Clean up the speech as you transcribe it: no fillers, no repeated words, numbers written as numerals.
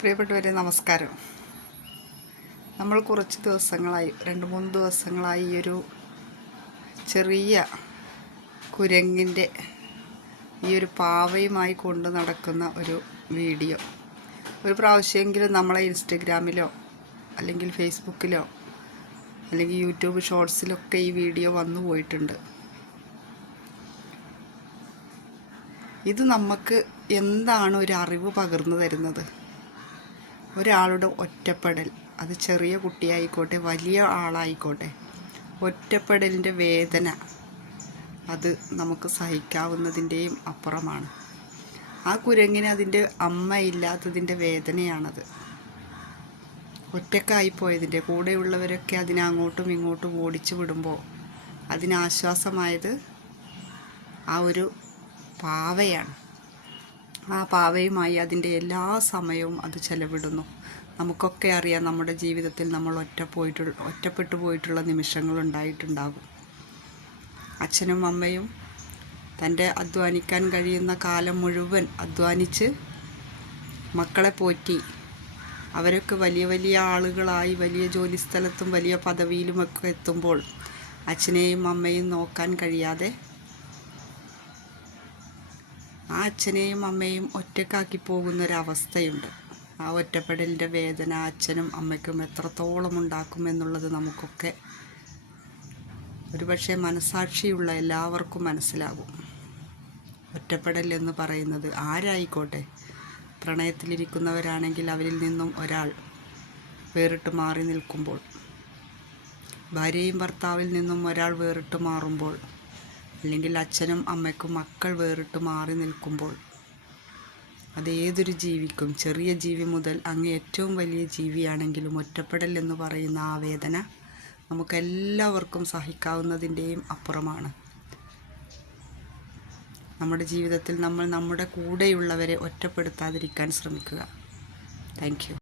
പ്രിയപ്പെട്ടവരെ നമസ്കാരം. നമ്മൾ കുറച്ച് ദിവസങ്ങളായി 2-3 ദിവസങ്ങളായി ഈ ഒരു ചെറിയ കുരങ്ങിൻ്റെ ഈ ഒരു പാവയുമായി കൊണ്ട് നടക്കുന്ന ഒരു വീഡിയോ ഒരു പ്രാവശ്യമെങ്കിലും നമ്മളെ ഇൻസ്റ്റഗ്രാമിലോ അല്ലെങ്കിൽ ഫേസ്ബുക്കിലോ അല്ലെങ്കിൽ യൂട്യൂബ് ഷോർട്സിലൊക്കെ ഈ വീഡിയോ വന്നു പോയിട്ടുണ്ട്. ഇത് നമുക്ക് എന്താണ് ഒരു അറിവ് പകർന്നു തരുന്നത്? ഒരാളുടെ ഒറ്റപ്പെടൽ, അത് ചെറിയ കുട്ടിയായിക്കോട്ടെ വലിയ ആളായിക്കോട്ടെ, ഒറ്റപ്പെടലിൻ്റെ വേദന അത് നമുക്ക് സഹിക്കാവുന്നതിൻ്റെയും അപ്പുറമാണ്. ആ കുരങ്ങിന് അതിൻ്റെ അമ്മ ഇല്ലാത്തതിൻ്റെ വേദനയാണത്. ഒറ്റക്കായിപ്പോയതിൻ്റെ, കൂടെയുള്ളവരൊക്കെ അതിനെ അങ്ങോട്ടും ഇങ്ങോട്ടും ഓടിച്ചു വിടുമ്പോൾ അതിനാശ്വാസമായത് ആ ഒരു പാവയാണ്. ആ പാവയുമായി അതിൻ്റെ എല്ലാ സമയവും അത് ചെലവിടുന്നു. നമുക്കൊക്കെ അറിയാം, നമ്മുടെ ജീവിതത്തിൽ നമ്മൾ ഒറ്റപ്പെട്ടു പോയിട്ടുള്ള നിമിഷങ്ങൾ ഉണ്ടായിട്ടുണ്ടാകും. അച്ഛനും അമ്മയും തൻ്റെ അധ്വാനിക്കാൻ കഴിയുന്ന കാലം മുഴുവൻ അധ്വാനിച്ച് മക്കളെ പോറ്റി അവരൊക്കെ വലിയ വലിയ ആളുകളായി വലിയ ജോലിസ്ഥലത്തും വലിയ പദവിയിലുമൊക്കെ എത്തുമ്പോൾ അച്ഛനെയും അമ്മയും നോക്കാൻ കഴിയാതെ ആ അച്ഛനെയും അമ്മയും ഒറ്റക്കാക്കി പോകുന്നൊരവസ്ഥയുണ്ട്. ആ ഒറ്റപ്പെടലിൻ്റെ വേദന അച്ഛനും അമ്മയ്ക്കും എത്രത്തോളം ഉണ്ടാക്കുമെന്നുള്ളത് നമുക്കൊക്കെ ഒരുപക്ഷെ മനസാക്ഷിയുള്ള എല്ലാവർക്കും മനസ്സിലാകും. ഒറ്റപ്പെടൽ എന്ന് പറയുന്നത് ആരായിക്കോട്ടെ, പ്രണയത്തിലിരിക്കുന്നവരാണെങ്കിൽ അവരിൽ നിന്നും ഒരാൾ വേറിട്ട് മാറി നിൽക്കുമ്പോൾ, ഭാര്യയും ഭർത്താവിൽ നിന്നും ഒരാൾ വേറിട്ട് മാറുമ്പോൾ, അല്ലെങ്കിൽ അച്ഛനും അമ്മയ്ക്കും മക്കൾ വേറിട്ട് മാറി നിൽക്കുമ്പോൾ, അതേതൊരു ജീവിക്കും, ചെറിയ ജീവി മുതൽ അങ്ങ് ഏറ്റവും വലിയ ജീവിയാണെങ്കിലും ഒറ്റപ്പെടൽ എന്ന് പറയുന്ന ആ വേദന നമുക്കെല്ലാവർക്കും സഹിക്കാവുന്നതിൻ്റെയും അപ്പുറമാണ്. നമ്മുടെ ജീവിതത്തിൽ നമ്മൾ നമ്മുടെ കൂടെയുള്ളവരെ ഒറ്റപ്പെടുത്താതിരിക്കാൻ ശ്രമിക്കുക. Thank you.